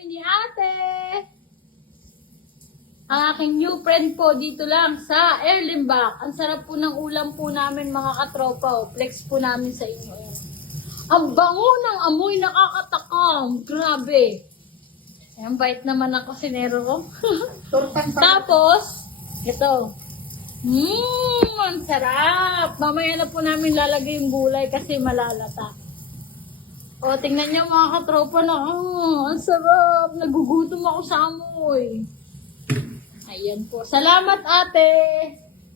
kami ni ate. Ang aking new friend po dito lang sa Erlenbach. Ang sarap po ng ulam po namin mga katropa. Flex po namin sa inyo. Ayan. Ang bango ng amoy, nakakatakam. Grabe. Ayan, bait naman ang kusinero ko. Tapos, ito. Ang sarap. Mamaya na po namin lalagay yung gulay kasi malalata. O, tingnan niyo mga katropa na. Ang sarap. Nagugutom ako sa amoy. Ayan po. Salamat ate.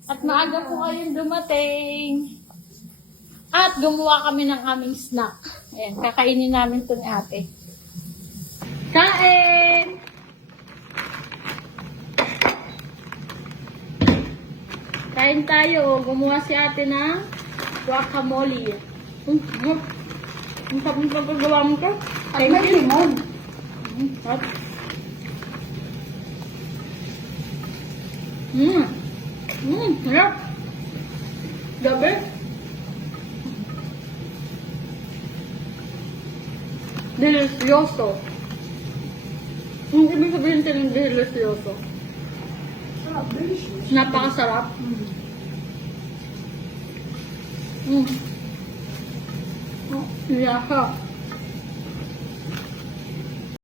At maaga po kayong dumating. At gumawa kami ng aming snack. Ayan, kakainin namin ito ni ate. Kain! Kain tayo. Gumawa si ate ng guacamole. Ang tapong pagkagawa mo ka? Ay, may limon. At sarap. Gabi. Delicioso. Ang ibig sabihin sila ng delicioso. Sarap, delicious. Napakasarap. Yaka.